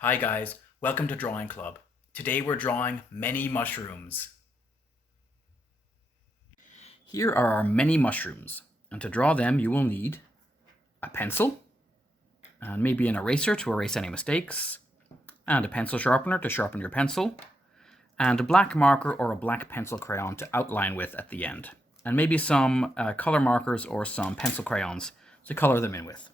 Hi guys, welcome to Drawing Club. Today we're drawing many mushrooms. Here are our many mushrooms, and to draw them you will need a pencil, and maybe an eraser to erase any mistakes, and a pencil sharpener to sharpen your pencil, and a black marker or a black pencil crayon to outline with at the end, and maybe some color markers or some pencil crayons to color them in with.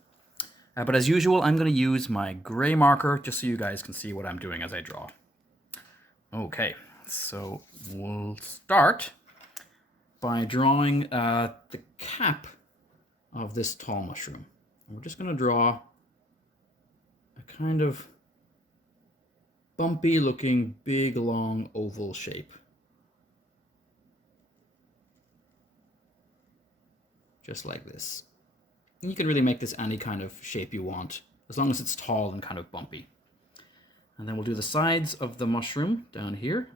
But as usual, I'm going to use my gray marker just so you guys can see what I'm doing as I draw. Okay, so we'll start by drawing the cap of this tall mushroom. And we're just going to draw a kind of bumpy looking big long oval shape. Just like this. And you can really make this any kind of shape you want, as long as it's tall and kind of bumpy. And then we'll do the sides of the mushroom down here.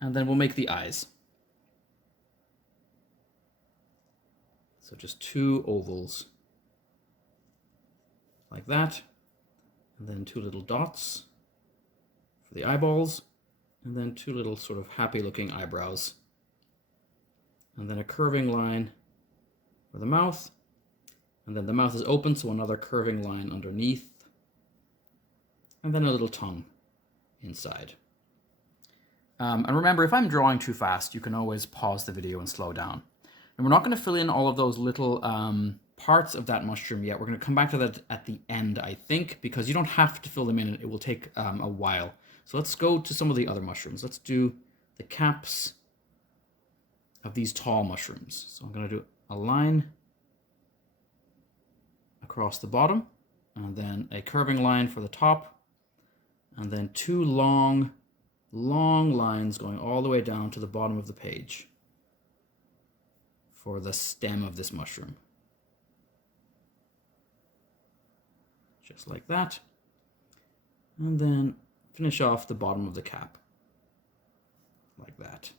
And then we'll make the eyes. So just two ovals like that. And then two little dots for the eyeballs. And then two little sort of happy looking eyebrows. And then a curving line for the mouth. And then the mouth is open, so another curving line underneath. And then a little tongue inside. And remember, if I'm drawing too fast, you can always pause the video and slow down. And we're not going to fill in all of those little parts of that mushroom yet. We're going to come back to that at the end, I think, because you don't have to fill them in. It will take a while. So let's go to some of the other mushrooms. Let's do the caps of these tall mushrooms. So I'm going to do a line across the bottom, and then a curving line for the top, and then two long lines going all the way down to the bottom of the page for the stem of this mushroom. Just like that. And then finish off the bottom of the cap. Like that.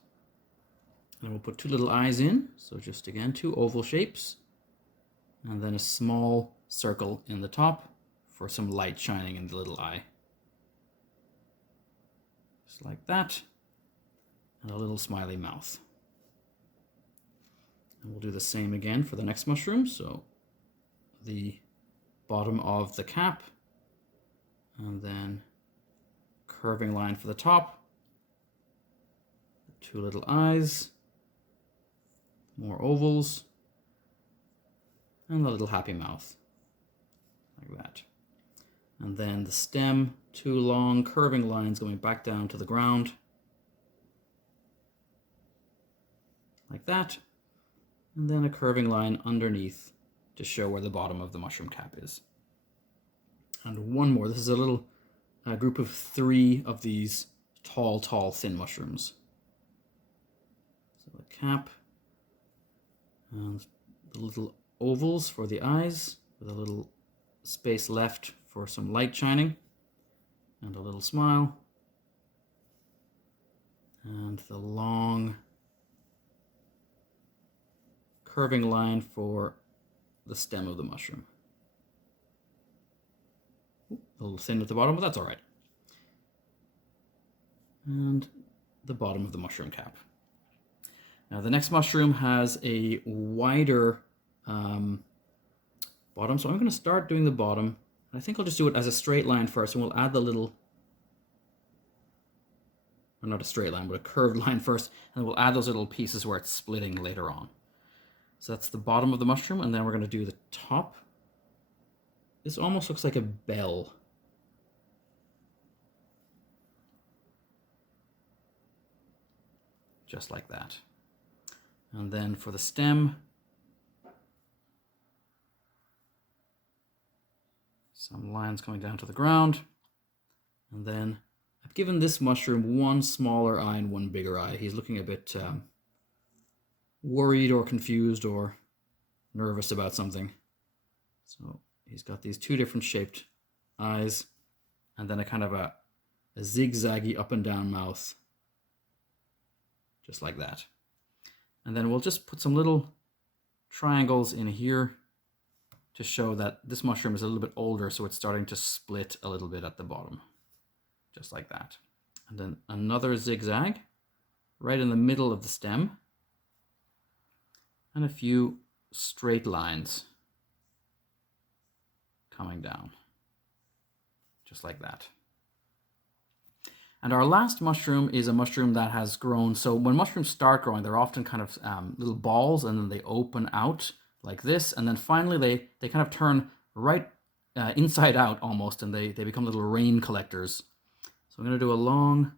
And we'll put two little eyes in. So just again, two oval shapes. And then a small circle in the top for some light shining in the little eye. Just like that. And a little smiley mouth. And we'll do the same again for the next mushroom. So the bottom of the cap, and then curving line for the top, two little eyes, more ovals, and a little happy mouth, like that. And then the stem, two long curving lines going back down to the ground, like that. And then a curving line underneath to show where the bottom of the mushroom cap is. And one more. This is a little group of three of these tall, thin mushrooms. So the cap, and the little ovals for the eyes, with a little space left for some light shining, and a little smile, and the long curving line for the stem of the mushroom. A little thin at the bottom, but that's all right. And the bottom of the mushroom cap. Now the next mushroom has a wider bottom, so I'm going to start doing the bottom. I think I'll just do it as a straight line first, and we'll add the little, or not a straight line, but a curved line first, and we'll add those little pieces where it's splitting later on. So that's the bottom of the mushroom, and then we're going to do the top. This almost looks like a bell. Just like that. And then for the stem, some lines coming down to the ground. And then I've given this mushroom one smaller eye and one bigger eye. He's looking a bit worried or confused or nervous about something. So he's got these two different shaped eyes, and then a kind of a zigzaggy up and down mouth. Just like that. And then we'll just put some little triangles in here to show that this mushroom is a little bit older, so it's starting to split a little bit at the bottom, just like that. And then another zigzag right in the middle of the stem, and a few straight lines coming down, just like that. And our last mushroom is a mushroom that has grown. So when mushrooms start growing, they're often kind of little balls, and then they open out like this. And then finally they kind of turn right inside out almost, and they become little rain collectors. So I'm going to do a long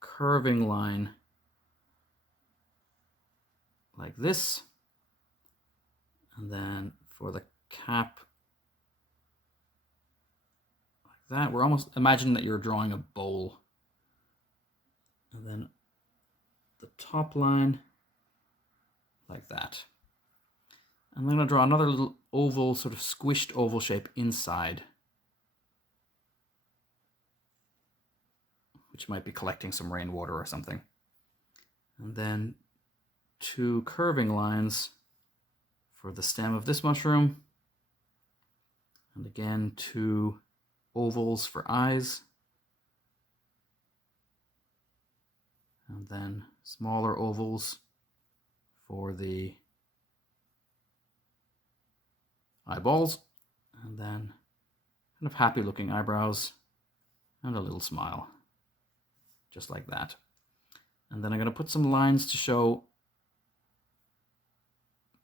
curving line like this. And then for the cap, that. We're almost imagining that you're drawing a bowl. And then the top line like that. And I'm going to draw another little oval, sort of squished oval shape inside, which might be collecting some rainwater or something. And then 2 curving lines for the stem of this mushroom. And again, 2 ovals for eyes, and then smaller ovals for the eyeballs, and then kind of happy looking eyebrows and a little smile, just like that. And then I'm going to put some lines to show,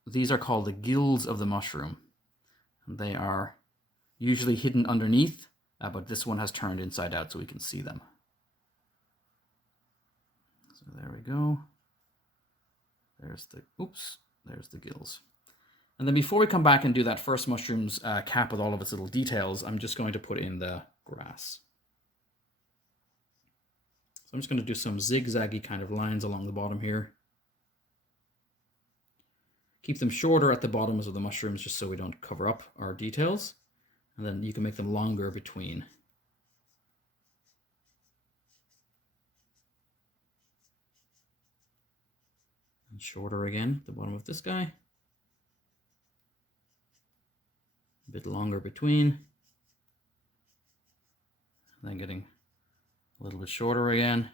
these are called the gills of the mushroom, and they are usually hidden underneath, but this one has turned inside out so we can see them. So there we go. There's the gills. And then before we come back and do that first mushroom's cap with all of its little details, I'm just going to put in the grass. So I'm just going to do some zigzaggy kind of lines along the bottom here. Keep them shorter at the bottoms of the mushrooms just so we don't cover up our details. And then you can make them longer between. And shorter again at the bottom of this guy. A bit longer between. And then getting a little bit shorter again.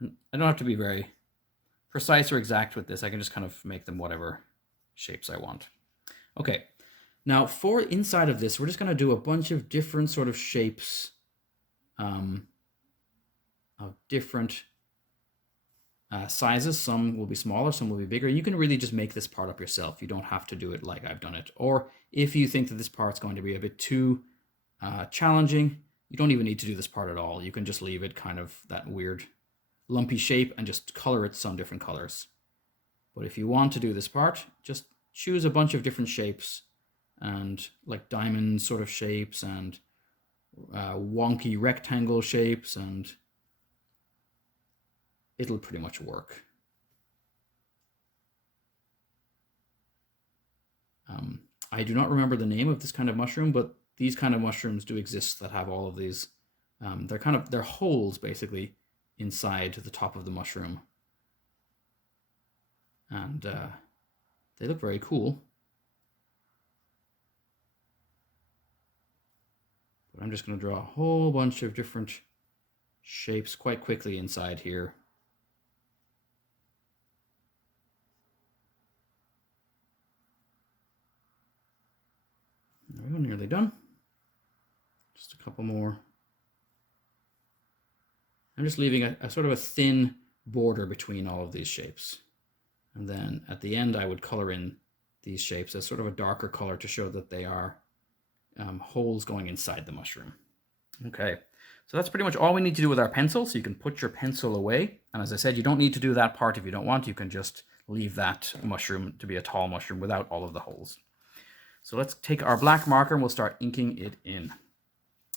And I don't have to be very precise or exact with this. I can just kind of make them whatever shapes I want. Okay. Now for inside of this, we're just going to do a bunch of different sort of shapes of different sizes. Some will be smaller, some will be bigger. You can really just make this part up yourself. You don't have to do it like I've done it. Or if you think that this part's going to be a bit too challenging, you don't even need to do this part at all. You can just leave it kind of that weird lumpy shape and just color it some different colors. But if you want to do this part, just choose a bunch of different shapes, and like diamond sort of shapes and wonky rectangle shapes, and it'll pretty much work. I do not remember the name of this kind of mushroom, but these kind of mushrooms do exist that have all of these. They're holes basically inside the top of the mushroom, and they look very cool. But I'm just going to draw a whole bunch of different shapes quite quickly inside here. There we go, nearly done. Just a couple more. I'm just leaving a sort of a thin border between all of these shapes. And then at the end, I would color in these shapes as sort of a darker color to show that they are holes going inside the mushroom. Okay, so that's pretty much all we need to do with our pencil. So you can put your pencil away. And as I said, you don't need to do that part if you don't want. You can just leave that mushroom to be a tall mushroom without all of the holes. So let's take our black marker and we'll start inking it in.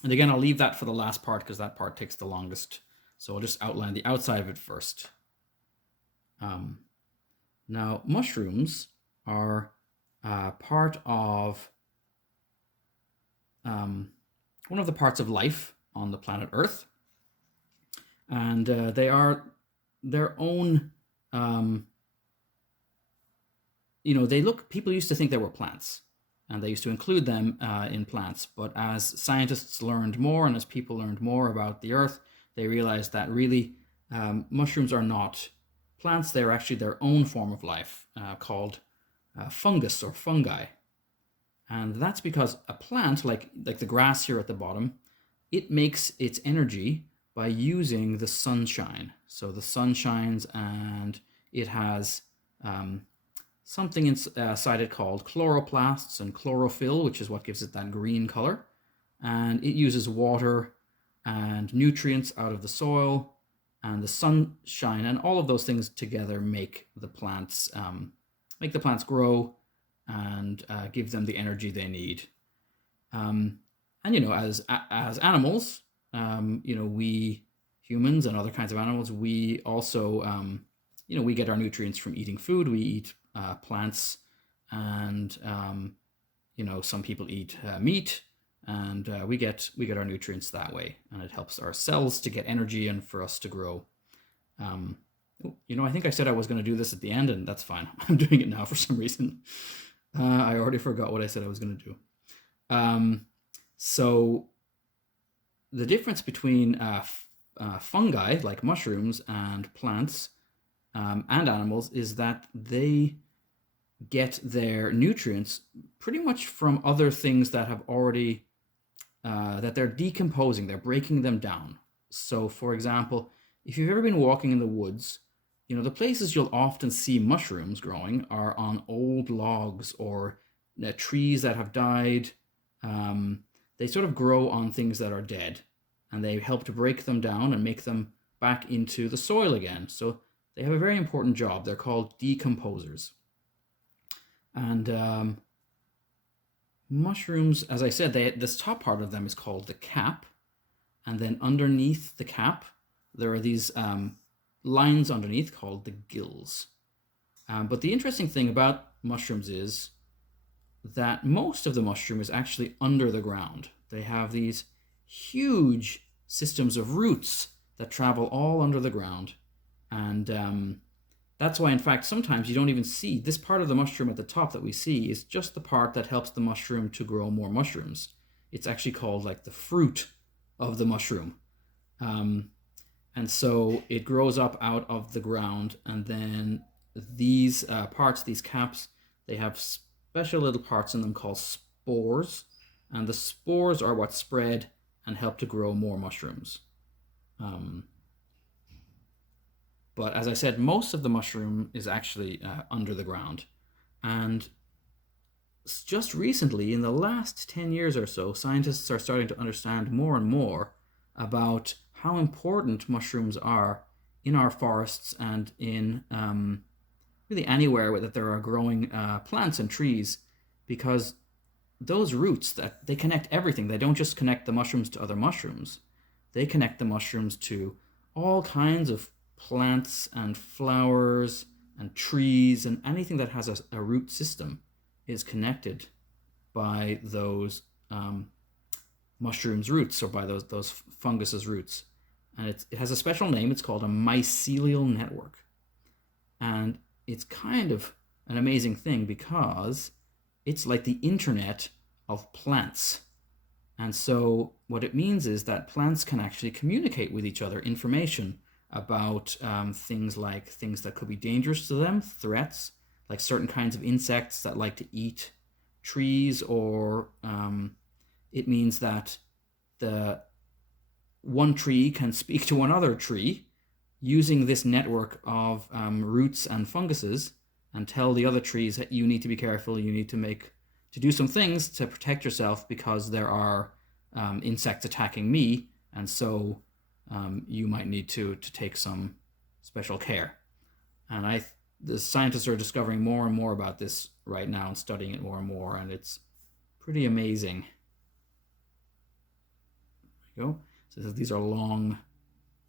And again, I'll leave that for the last part because that part takes the longest. So I'll just outline the outside of it first. Now, mushrooms are part of one of the parts of life on the planet Earth. And they are their own people used to think they were plants, and they used to include them in plants. But as scientists learned more and as people learned more about the earth, they realized that really mushrooms are not plants. They're actually their own form of life called fungus or fungi. And that's because a plant, like the grass here at the bottom, it makes its energy by using the sunshine. So the sun shines and it has something inside it called chloroplasts and chlorophyll, which is what gives it that green color. And it uses water and nutrients out of the soil and the sunshine, and all of those things together make the plants grow and give them the energy they need. And as animals, we humans and other kinds of animals, we also we get our nutrients from eating food. We eat plants, and some people eat meat, and we get our nutrients that way, and it helps our cells to get energy and for us to grow. I think I said I was going to do this at the end, and that's fine. I'm doing it now for some reason. I already forgot what I said I was going to do. So the difference between fungi, like mushrooms, and plants and animals is that they get their nutrients pretty much from other things that have already, that they're decomposing, they're breaking them down. So, for example, if you've ever been walking in the woods, the places you'll often see mushrooms growing are on old logs or trees that have died. They sort of grow on things that are dead, and they help to break them down and make them back into the soil again. So they have a very important job. They're called decomposers. And mushrooms, as I said, this top part of them is called the cap. And then underneath the cap, there are these lines underneath called the gills. But the interesting thing about mushrooms is that most of the mushroom is actually under the ground. They have these huge systems of roots that travel all under the ground. And that's why, in fact, sometimes you don't even see this part of the mushroom at the top that we see is just the part that helps the mushroom to grow more mushrooms. It's actually called like the fruit of the mushroom. And so it grows up out of the ground, and then these parts, these caps, they have special little parts in them called spores, and the spores are what spread and help to grow more mushrooms. But as I said, most of the mushroom is actually under the ground. And just recently, in the last 10 years or so, scientists are starting to understand more and more about how important mushrooms are in our forests and in really anywhere that there are growing plants and trees, because those roots, that they connect everything. They don't just connect the mushrooms to other mushrooms. They connect the mushrooms to all kinds of plants and flowers and trees, and anything that has a root system is connected by those mushrooms' roots, or by those funguses' roots. And it has a special name. It's called a mycelial network. And it's kind of an amazing thing because it's like the internet of plants. And so what it means is that plants can actually communicate with each other information about things that could be dangerous to them, threats, like certain kinds of insects that like to eat trees, or it means that the one tree can speak to another tree using this network of roots and funguses, and tell the other trees that you need to be careful, you need to do some things to protect yourself because there are insects attacking me, and so you might need to take some special care. And the scientists are discovering more and more about this right now and studying it more and more, and it's pretty amazing. There you go. So these are long,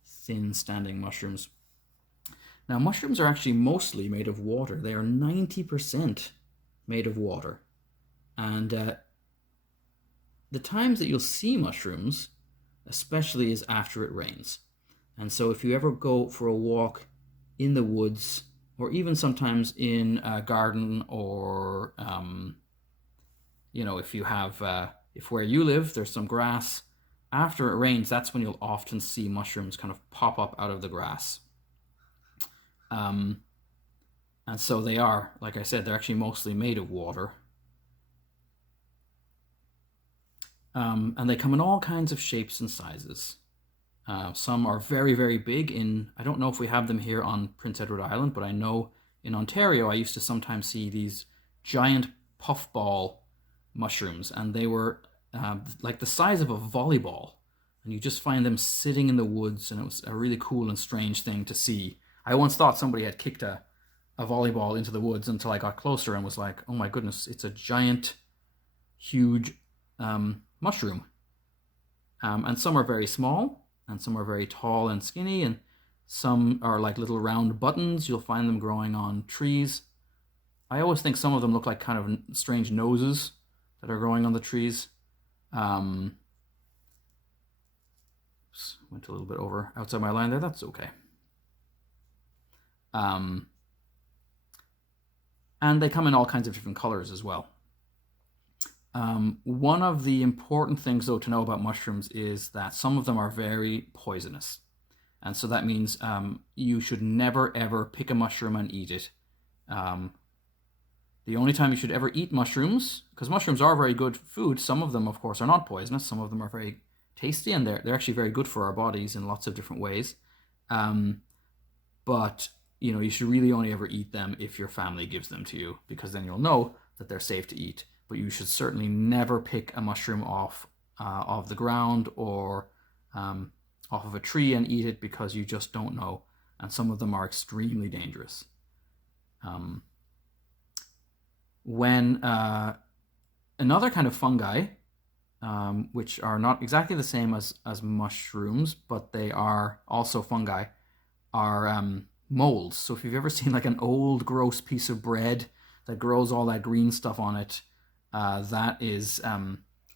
thin standing mushrooms. Now, mushrooms are actually mostly made of water. They are 90% made of water. And the times that you'll see mushrooms, especially, is after it rains. And so if you ever go for a walk in the woods or even sometimes in a garden, or if you have if where you live there's some grass, after it rains, that's when you'll often see mushrooms kind of pop up out of the grass. And so they are, like I said, they're actually mostly made of water. And they come in all kinds of shapes and sizes. Some are very, very big. I don't know if we have them here on Prince Edward Island, but I know in Ontario I used to sometimes see these giant puffball mushrooms, and they were like the size of a volleyball. And you just find them sitting in the woods, and it was a really cool and strange thing to see. I once thought somebody had kicked a volleyball into the woods until I got closer and was like, oh my goodness, it's a giant, huge mushroom. And some are very small, and some are very tall and skinny, and some are like little round buttons. You'll find them growing on trees. I always think some of them look like kind of strange noses that are growing on the trees. Went a little bit over outside my line there. That's okay. And they come in all kinds of different colors as well. One of the important things, though, to know about mushrooms is that some of them are very poisonous. And so that means you should never, ever pick a mushroom and eat it. The only time you should ever eat mushrooms, because mushrooms are very good food, some of them, of course, are not poisonous. Some of them are very tasty, and they're actually very good for our bodies in lots of different ways. But you should really only ever eat them if your family gives them to you, because then you'll know that they're safe to eat. But you should certainly never pick a mushroom off of the ground or off of a tree and eat it, because you just don't know. And some of them are extremely dangerous. When another kind of fungi, which are not exactly the same as mushrooms, but they are also fungi, are molds. So if you've ever seen like an old gross piece of bread that grows all that green stuff on it, that is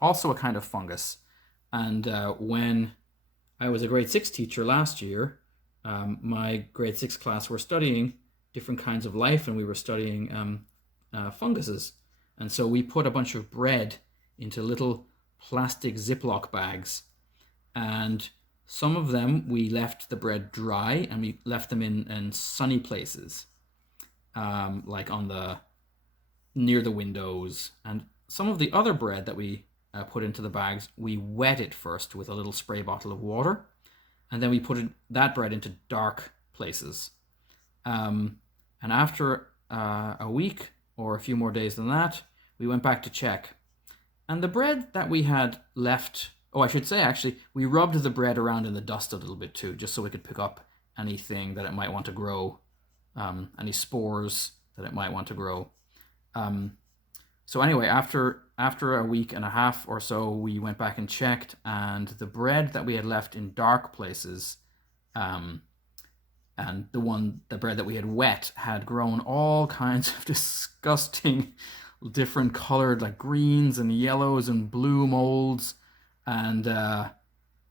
also a kind of fungus. And when I was a grade 6 teacher last year, my grade 6 class were studying different kinds of life, and we were studying funguses. And so we put a bunch of bread into little plastic Ziploc bags, and some of them we left the bread dry, and we left them in sunny places, like near the windows. And some of the other bread that we put into the bags, we wet it first with a little spray bottle of water, and then we put that bread into dark places. And after a week or a few more days than that, we went back to check. And the bread that we had left, I should say actually, we rubbed the bread around in the dust a little bit too, just so we could pick up anything that it might want to grow, any spores that it might want to grow. So anyway, after a week and a half or so, we went back and checked, and the bread that we had left in dark places, and the bread that we had wet, had grown all kinds of disgusting, different colored, like greens and yellows and blue molds, and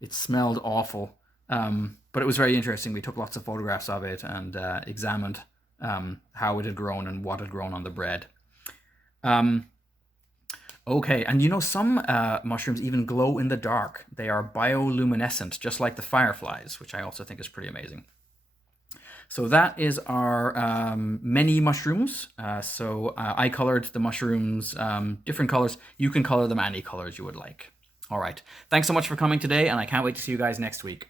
it smelled awful. But it was very interesting. We took lots of photographs of it and examined how it had grown and what had grown on the bread. Okay, and some mushrooms even glow in the dark. They are bioluminescent, just like the fireflies, which I also think is pretty amazing. So that is our many mushrooms. I colored the mushrooms different colors. You can color them any colors you would like. All right. Thanks so much for coming today, and I can't wait to see you guys next week.